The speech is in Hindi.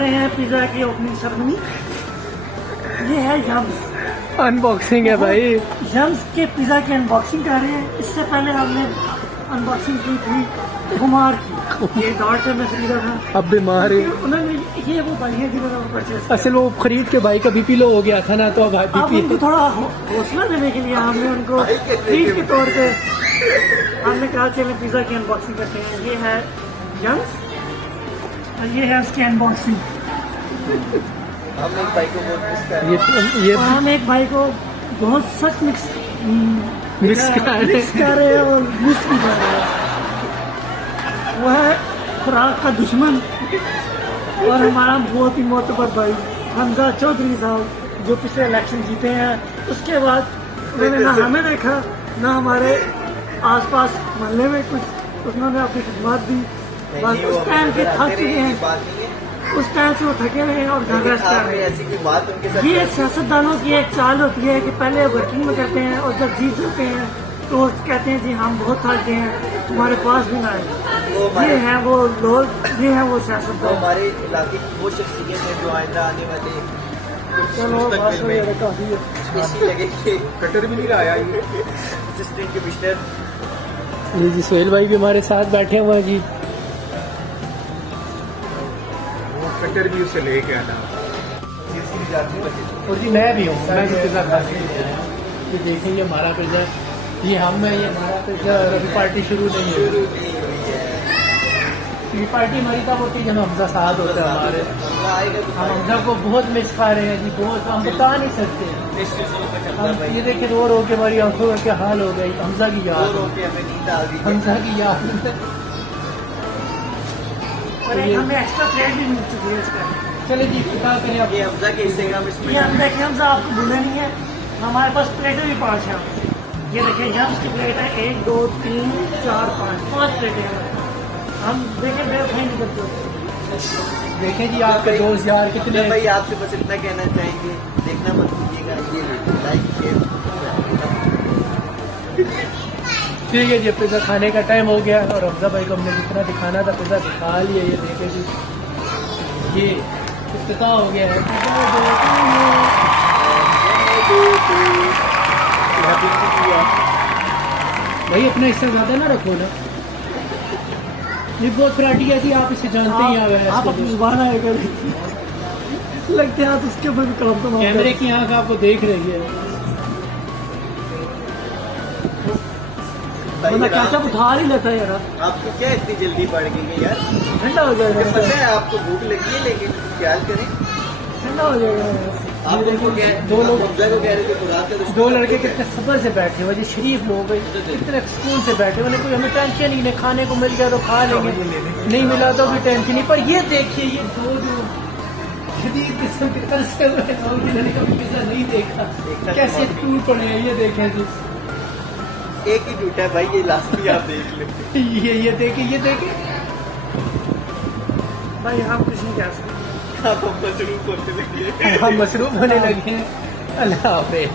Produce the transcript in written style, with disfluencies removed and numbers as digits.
रहे हैं पिज़्ज़ा की ओपनिंग सेरेमनी। ये है यम्स, अनबॉक्सिंग है भाई। यम्स के पिज़्ज़ा की अनबॉक्सिंग कर रहे हैं। इससे पहले हमने अनबॉक्सिंग की थी कुमार की, ये दौड़ से मैं खरीदा था। अब बीमार है। उन्होंने ये वो भाई है जिन्होंने वो परचेज किया। असल वो खरीद के भाई का बीपी लो हो गया था ना, तो अब अब बीपी उनको थोड़ा हौसला देने के लिए हमने उनको ट्रीट के तौर पे हमने कहा चलें पिज़्ज़ा की अनबॉक्सिंग करते हैं। ये है यम्स और ये है उसकी अनबॉक्सिंग। हम एक भाई को बहुत मिस कर रहे ये और हम एक भाई को बहुत सख्त मिक्स मिक्स कर कर रहे हैं और मिस भी कर रहे हैं। वो है खुराक का दुश्मन और हमारा बहुत ही मोतबर भाई हमजा चौधरी साहब, जो पिछले इलेक्शन जीते हैं। उसके बाद उन्होंने ना हमें देखा ना हमारे आसपास मोहल्ले में कुछ उन्होंने अपनी खिदमत दी। बस उस टाइम के थक चुके हैं, उस टाइम से वो थके हुए हैं और घर रेस्ट कर रहे हैं। ऐसी कोई बात उनके साथ ये सियासतदानों की एक चाल होती है कि पहले वर्किंग में करते हैं और जब जीत जाते हैं तो वो कहते हैं जी हम बहुत थक गए हैं, तुम्हारे पास भी ना आए। ये हैं वो लोग, ये हैं वो तो सियासतदान। हमारे इलाके की वो शख्सियत है जो आइंदा आने वाले चलो बस मुस्तकबिल में वगैरह काफी है। इसी लगे कि कटर भी नहीं आया ये असिस्टेंट कमिश्नर। जी सोहेल भाई भी हमारे साथ बैठे हुए हैं जी। वो कटर भी उसे लेके आना। और जी मैं भी हूँ, मैं भी पिज़्ज़ा खा के आया हूँ। ये देखेंगे हमारा पिज़्ज़ा, ये हम है, ये हमारा पिज़्ज़ा। और अभी पार्टी शुरू नहीं है। ये पार्टी हमारी तब होती है जब हमजा साथ होता है हमारे। हम हमजा को बहुत मिस खा रहे हैं जी, बहुत। हम बता नहीं सकते। हम ये देखिए रो रो के हमारी आंखों का क्या हाल हो गई। हमजा की याद, हमजा की याद। और एक हमें एक्स्ट्रा प्लेट भी मिल चुकी है इसका। चले जी फिदा करें अब। ये हमजा के हिस्से का हम इसमें ये हम देखें हमजा आपको भूले नहीं है, हमारे पास प्लेटें भी 5 हैं। ये देखिए यम्स की प्लेट है 1 2 3 4 5 प्लेटें हैं। हम देखें बेवफाई नहीं करते। देखें जी आपके दोस्त यार कितने। भाई आपसे बस इतना कहना चाहेंगे, देखना मत कीजिएगा, ये लाइक शेयर। ठीक है जी, पिज़्ज़ा खाने का टाइम हो गया और हमजा भाई को हमने जितना दिखाना था पिज़्ज़ा दिखा लिया। ये देखे जी, ये इफ्तिताह हो गया है। भाई अपना हिस्सा ज्यादा ना रखो ना, ये बहुत फ्राटी है जी, आप इसे जानते ही आ गए। आप अपनी जुबान आएगा लगते हैं आप उसके ऊपर भी काम तो कैमरे की आंख आपको देख रही है। कैचअप उठा ही लेता है यार। आपको क्या इतनी जल्दी पड़ गई है यार? ठंडा हो जाएगा, मुझे पता है आपको भूख लगी है, लेकिन ख्याल करें। ठंडा हो जाएगा। आप उनको दो लोग, हमजा को कह रहे थे खुराक का दो लड़के कितने सब्र से बैठे हुए, शरीफ लोग कितने सुकून से बैठे हुए। कोई हमें टेंशन ही नहीं, खाने को मिल गया तो खा लेंगे, नहीं मिला तो भी टेंशन नहीं। पर ये देखिए ये दो जो शदीद किस्म के तरस कर रहे हैं, जिन्होंने कभी पिज़्ज़ा नहीं देखा, कैसे टूट पड़े हैं। ये देखें जी, एक ही टूटा है भाई, ये लास्ट भी आप देख लें। ये देखे, ये देखे भाई हम कुछ नहीं कह सकते। आप मसरूफ होने लगे। हम मसरूफ होने लगे हैं। अल्लाह हाफ़िज़।